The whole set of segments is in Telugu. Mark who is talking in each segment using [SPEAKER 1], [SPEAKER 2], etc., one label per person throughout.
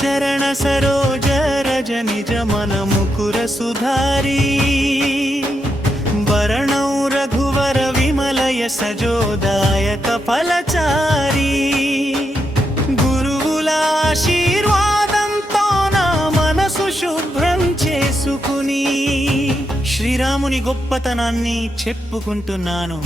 [SPEAKER 1] చరణ సరోజ రజ నిజ మన ముకుర సుధారి వరణౌ రఘువర విమలయ సజోదాయక ఫలచారి గురువులాశీర్వాదంతో నా మనసు శుభ్రం చేసుకుని। శ్రీరాముని గొప్పతనాన్ని చెప్పుకుంటున్నాను।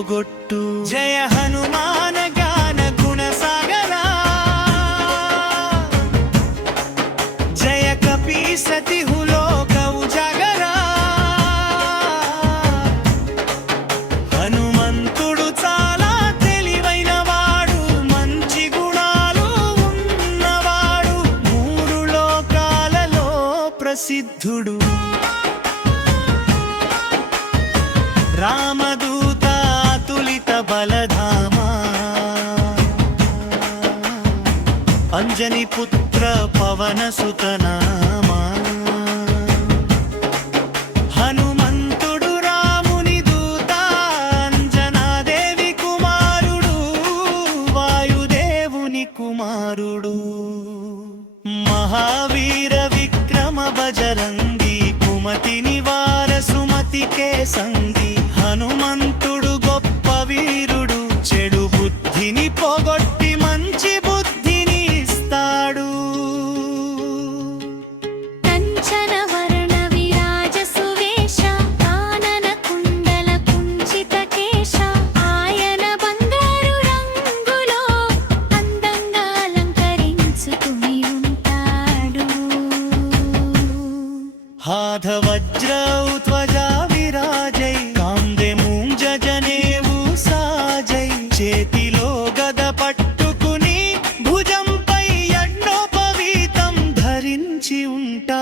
[SPEAKER 1] പോകൊട്ട రాజని పుత్ర పవన సుతనా. ధరించి ఉంటా.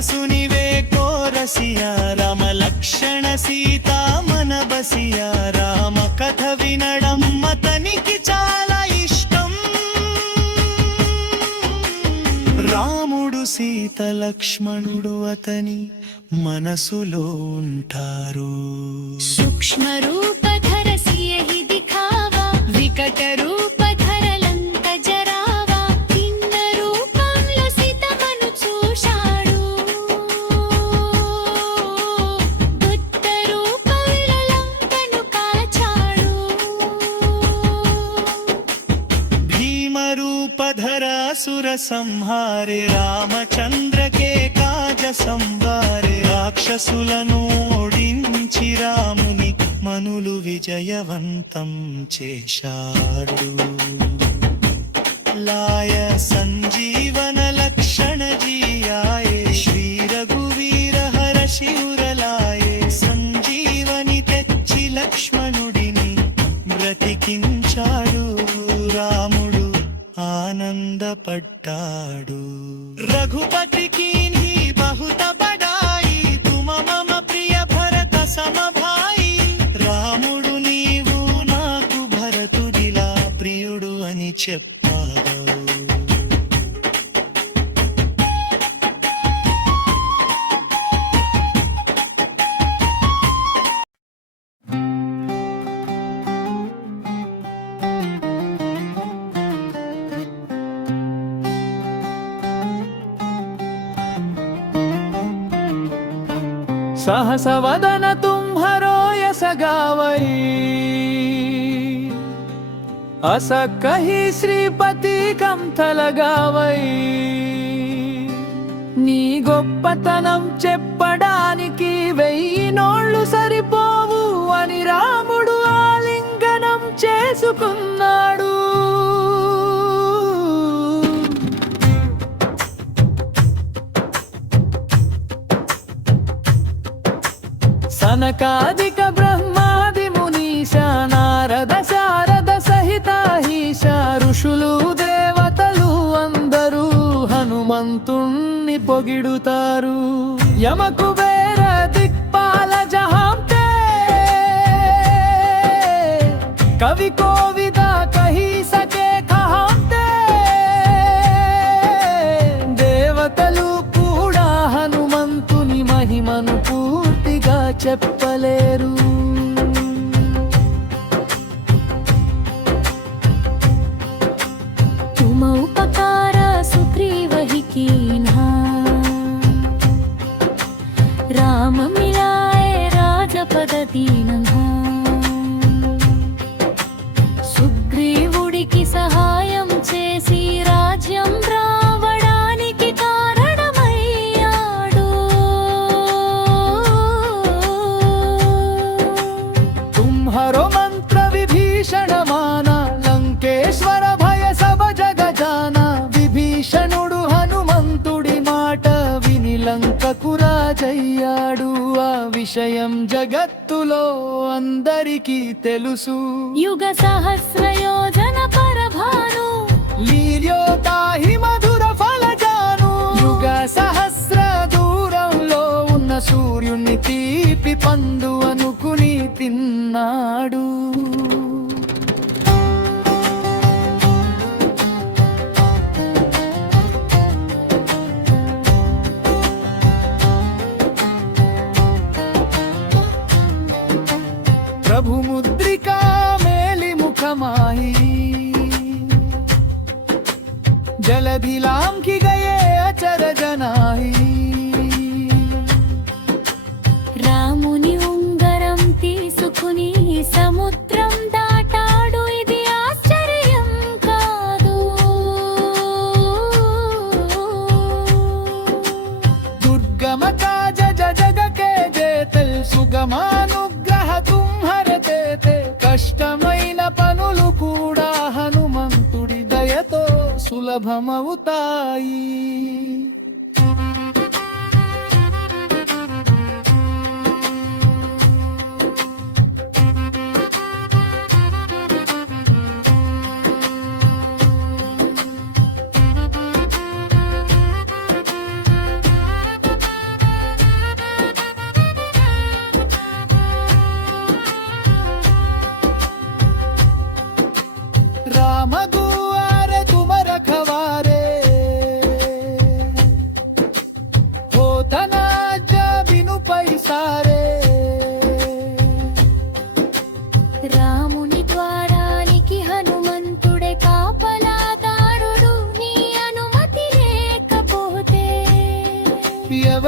[SPEAKER 1] సునివే కోరసియా రామ లక్ష్మణ సీతా మన బసియా రామ కథ వినడం మతనికి చాలా ఇష్టం. రాముడు సీత లక్ష్మణుడు అతని మనసులో ఉంటారు. సూక్ష్మరూ రాక్షసులను ఓడించి రాముని మనులు విజయవంతం చేశాడు. లాయ సంజీవ
[SPEAKER 2] सहस वदन तुम्हरो यस गावई अस कही श्रीपति కంథల గావై నీ గొప్పతనం చెప్పడానికి సనకాదిక బ్రహ్మాది మునీష నారద శారద సహిత హీశ ఋషులు దేవతలు అందరూ హనుమంతుణ్ణి పొగిడుతారు యమకు వేర దిక్పాల జహాంతే కవి కోవిద కహి సకే కహాంతే దేవతలు కూడా హనుమంతుని మహిమను పూర్తిగా చెప్పలేరు కదలేరు విషయం జగత్తులో అందరికీ తెలుసు.
[SPEAKER 3] యుగ సహస్ర యోజన పరభాను.
[SPEAKER 2] లీల్యోతాహి మధుర ఫలజాను. యుగ సహస్ర దూరంలో ఉన్న సూర్యుని తీపి పండు అనుకుని తిన్నాడు.
[SPEAKER 3] తెలుసుకుని సముద్రం ఇది ఆశ్చర్యం
[SPEAKER 2] కష్టమైన పనులు కూడా హనుమంతుడి దయతో సులభమవుతాయి.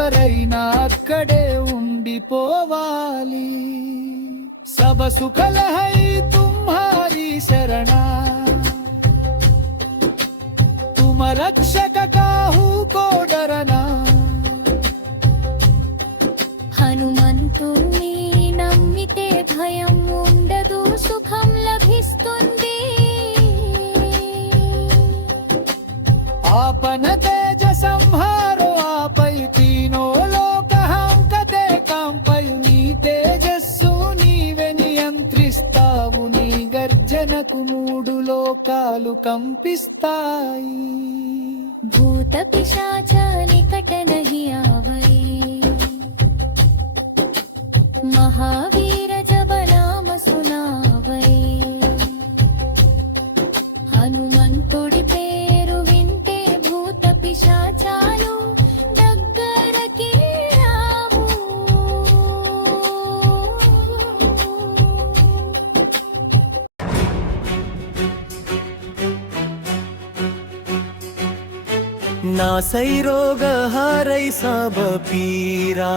[SPEAKER 2] ఎవరైనా అక్కడే ఉండిపోవాలి. సభ సుఖలహై తుమ్హారి శరణ. తుమ రక్షక కాహూ కోడరనా
[SPEAKER 3] హనుమంతుణ్ణి నమ్మితే భయం ఉండదు సుఖం లభిస్తుంది.
[SPEAKER 2] ఆపన తేజ సంహారో ఆపైతి లోకాలు కంపిస్తాయి.
[SPEAKER 3] భూత పిశాచాలి నికట నహి మహావి
[SPEAKER 1] नासै रोग हरै सब पीरा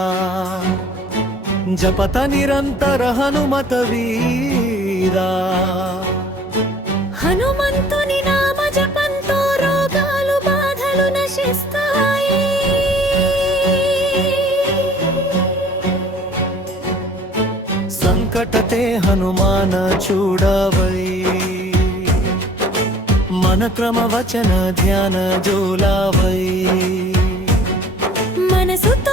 [SPEAKER 1] జపత నిరంతర హనుమత వీరా
[SPEAKER 3] హనుమంతుని నామ జపంతో రోగాలు బాధలు నశిస్తాయి
[SPEAKER 1] సంకటతే హనుమాన చూడవై మన క్రమ వచన ధ్యాన జోలావై
[SPEAKER 3] మనసుతో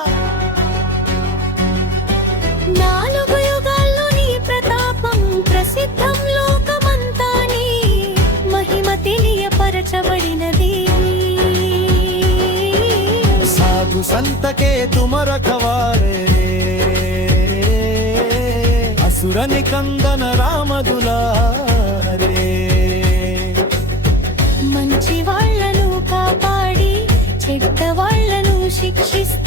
[SPEAKER 3] నాలుగు యుగాల్లో ప్రతాపం ప్రసిద్ధం లోకమంతా నీ మహిమ
[SPEAKER 1] తుమరకవారే అసుర నికందన
[SPEAKER 3] మంచి వాళ్ళను కాపాడి చెడ్డ వాళ్ళను
[SPEAKER 1] శిక్షిస్తా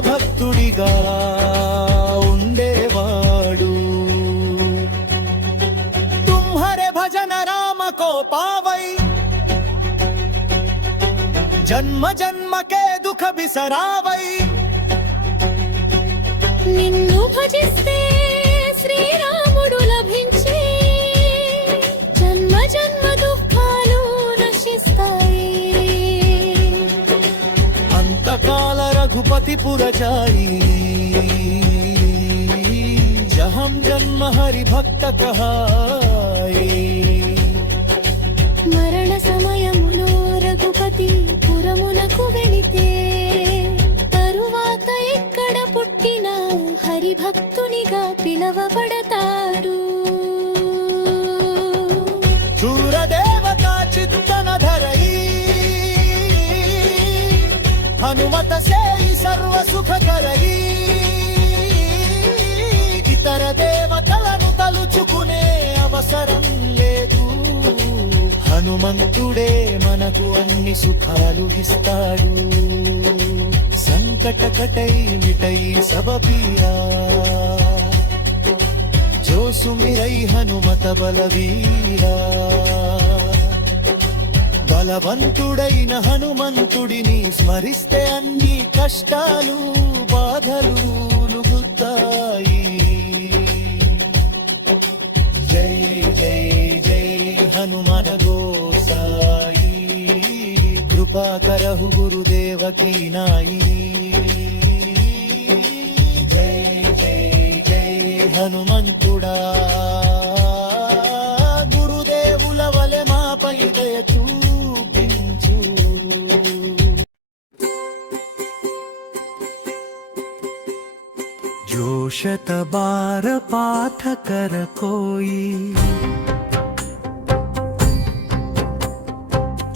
[SPEAKER 1] భక్తుడిగా ఉండేవాడు. తుమ్హరే భజన రామ కో పావై జన్మ జన్మకే దుఃఖ బిసరావై.
[SPEAKER 3] నిన్ను భజిస్తే
[SPEAKER 1] రఘుపతి పురచాయి జహం జన్మ హరి
[SPEAKER 3] మరణ సమయములో రఘుపతి పురమునకు వెళితే తరువాత ఎక్కడ పుట్టిన హరిభక్తునిగా పిలవబడతాడు
[SPEAKER 1] ಸೇಯಿ ಸರ್ವ ಸುಖ ಕರಗಿ ఇతర దేవతలను తలుచుకునే అవసరం లేదు. హనుమంతుడే మనకు అన్ని సుఖాలు ఇస్తాడు. సంకటకటై మిటై సబపీరా జోసుమిరై హనుమత బలవీరా. బలవంతుడైన హనుమంతుడిని స్మరిస్తే అన్ని కష్టాలు బాధలు నుగుతాయి జై జై జై హనుమన గోసాయి. కృపాకరహు గురుదేవకీ నాయి.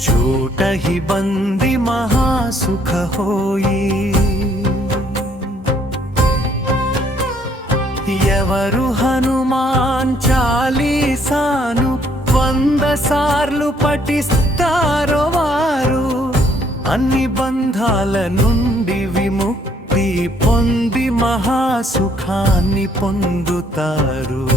[SPEAKER 1] झूठ ही बंदी महासुख होई ఎవరు హనుమాన్ చాలీసాను వంద సార్లు పఠిస్తారో వారు. అన్ని బంధాల నుండి విముక్తి పొంది మహాసుఖాన్ని పొందుతారు.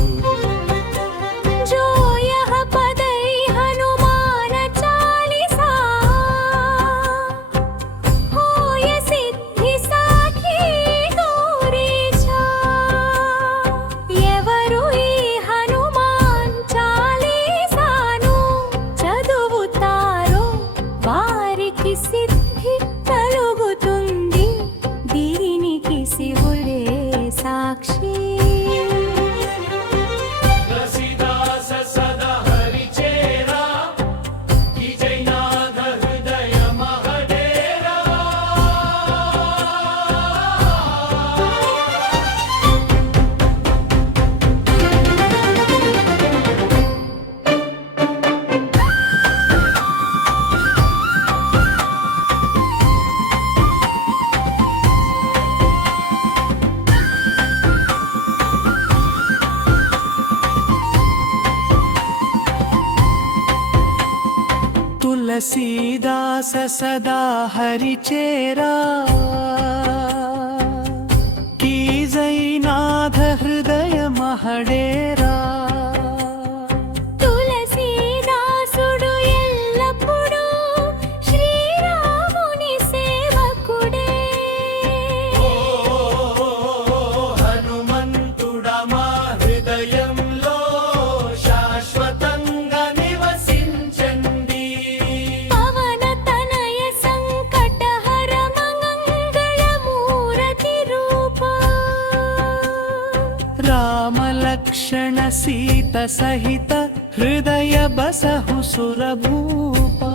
[SPEAKER 1] सदा हरिचेरा की जैनाथ हृदय महडेरा సీత సహిత హృదయ బసహు సురభూపా